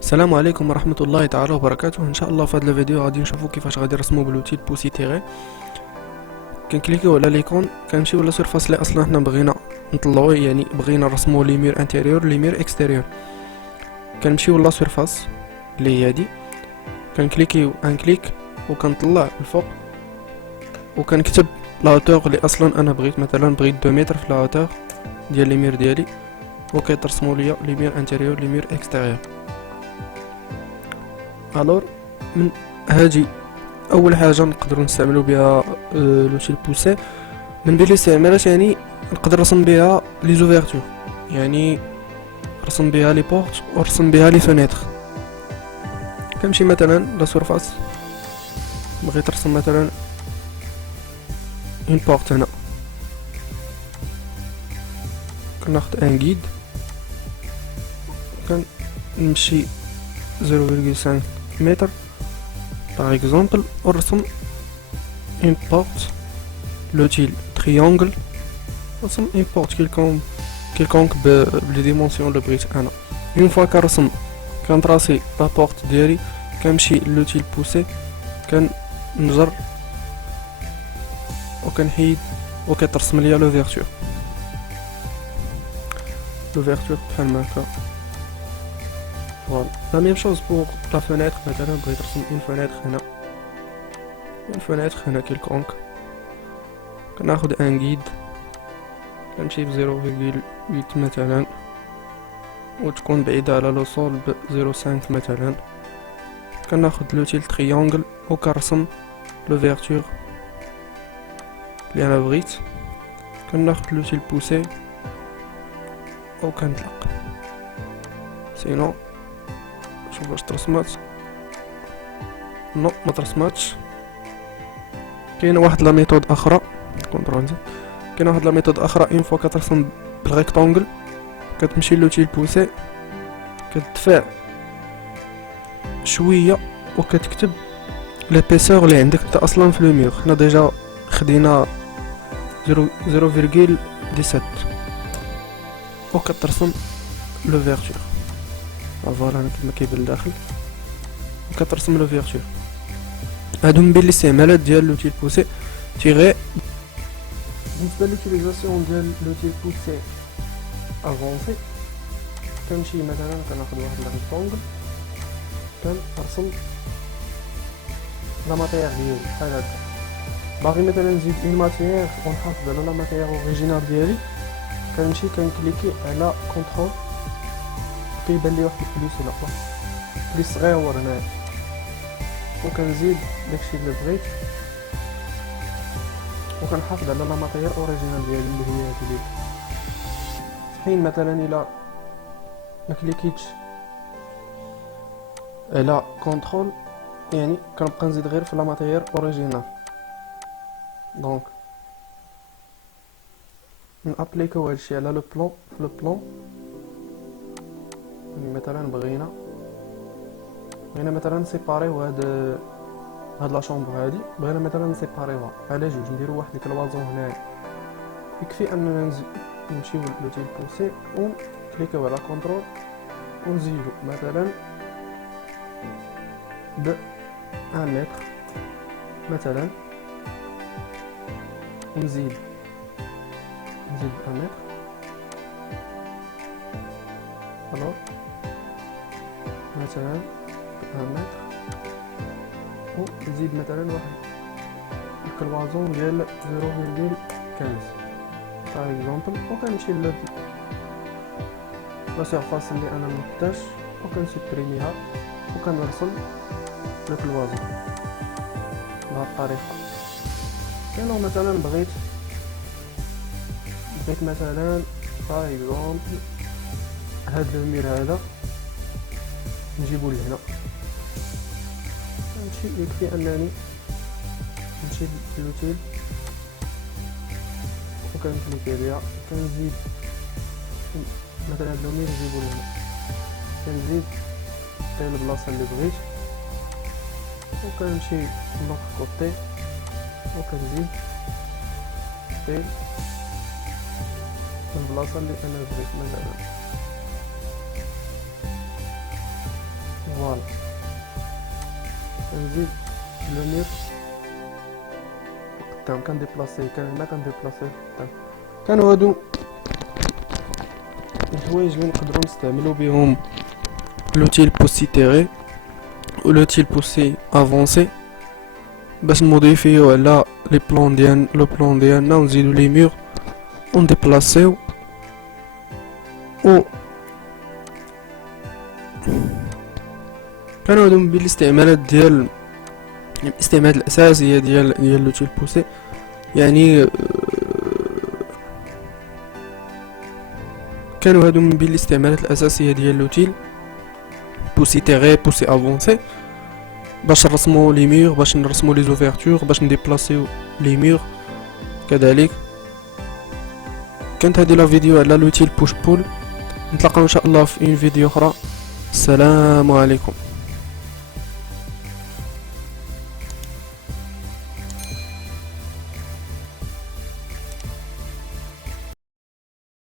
السلام عليكم ورحمة الله تعالى وبركاته. ان شاء الله في هذا الفيديو غادي نشوفوا كيفاش غادي نرسموا بلوتيل بوسي تيغي. كنكليكيو على ليكون، كنمشيو ولا سيرفاس اللي اصلا حنا بغينا نطلعوه، يعني بغينا نرسموا لي مير انتيريور لي مير اكستيريور. كنمشيو ولا سيرفاس اللي هي هادي، كنكليكيو ان كليك وكنطلع الفوق وكنكتب لا هوتور اللي اصلا انا بغيت. مثلا بغيت 2 متر في لا هوتور ديال لي مير ديالي، وكيترسموا ليا لي مير انتيريور لي مير اكستيريور. الور من هادي اول حاجه نقدروا نستعملوا بها لوتيل بوسي. من بين الاستعمالات يعني نقدر نرسم بها لي زوفرتور، يعني نرسم بها لي بورت ونرسم بها لي فينيتر. كنمشي مثلا لا سورفاس، بغيت نرسم مثلا اون بورت هنا، كناخد ان غيد، كنمشي 0.5 متر باغ اكزومبل ونرسم اون بورت لوتيل تريانجل. نرسم اون بورت كيلكونك بلي ديمونسيون اللي بغيت انا. اون فوا كنرسم كنطراسي لا بورت ديالي، كنمشي لوتيل بوسي، كنجر وكنحيد وكترسم ليا لوفيرتور بحال هكا. فوالا لا ميم شوز بوغ لا فونيتر. مثلا بغيت نرسم اون فونيتر هنا، كيلكونك، كناخد ان غيد، كنمشي ب 0.8 مثلا، وتكون بعيدة على لو سول ب 0.5 مثلا. كناخد لوتيل تريانجل وكنرسم لوفيرتور اللي انا بغيت. كناخد لوتيل بوسي وكنطلق. سينو شوف واش ترسمات. نو ما ترسماتش. كاينه واحد لا ميثود اخرى، كونترول زد. كاينه واحد لا ميثود اخرى، اون فوا كترسم بالريكتانجل كتمشي لوتيل بوسي، كتدفع شويه وكتكتب لابيسور اللي عندك انت اصلا في لو ميغ. حنا ديجا خدينا 0.17 وكترسم لوفيرتور. فوالا انا كيما كيبان الداخل وكترسم لوفيرتور. هادو من بين الاستعمالات ديال لوتيل بوسي تيغي. بالنسبه لوتيليزاسيون ديال لوتيل بوسي افونسي، كنمشي مثلا كناخد واحد الريكتانجل، كنرسم لا ماتيير ديالي بحال هكا. باغي مثلا نزيد اون ماتيير ونحافظ على لا ماتيير اوريجينال ديالي، كنمشي كنكليكي على كونترول، كيبان لي واحد البليس هنا، بليس صغيور هنايا، وكنزيد داكشي اللي بغيت، وكنحافظ على لا ماتيير اوريجينال ديالي اللي هي هادي ليك. حين مثلا الى ما كليكيتش على كونترول، يعني كنبقى نزيد غير في لا ماتيير اوريجينال. دونك نابليكو هادشي على لو بلون. في لو بلون يعني مثلا بغينا مثلا نسيباريو هاد لا شومبر هادي، بغينا مثلا نسيباريوها على جوج، نديرو واحد الكلوازون هنايا. يكفي اننا نمشيو لوتيل بوسي ونكليكيو على كونترول ونزيدو مثلا ب 1 متر مثلا، ونزيد ب 1 متر. الوغ مثلا ب 1 متر، ونزيد مثلا واحد الكلوازون ديال 0.15 باغ اكزومبل، وكنمشي لا سيرفاس اللي انا محتاج وكنسوبريميها وكنرسم لو كلوازون بهاد الطريقه. كاين مثلا بغيت مثلا باغ اكزومبل هاد المير هذا نجيبو لهنا، نمشي يكفي انني نمشي للوتيل وكنكليكي عليها، كنزيد مثلا هاد المير نجيبو لهنا، كنزيد حتى البلاصه اللي بغيت، وكنمشي لوطخ كوتي وكنزيد حتى البلاصه اللي انا بغيت. مثلا فوالا كنزيد لو مير قدام، كنديبلاسيه كان هنا كنديبلاسيه قدام. كانوا هادو الحوايج اللي نقدروا نستعملوا بهم لوتيل بوسي تيغي و لوتيل بوسي افونسي باش نموديفيو على لي بلون ديال لو بلون ديالنا ونزيدو لي ميغ ونديبلاسيو و كانوا هادو من بين الاستعمالات ديال الاستعمالات الاساسيه ديال لوتيل بوسي. يعني كانوا هادو من بين الاستعمالات الاساسيه ديال لوتيل بوسي تيغي بوسي افونسي باش نرسمو لي ميغ، باش نرسمو لي زوفيرتور، باش نديبلاسيو لي ميغ. كذلك كانت هذه لا فيديو على لوتيل بوش بول. نتلاقاو ان شاء الله في اون فيديو اخرى. السلام عليكم.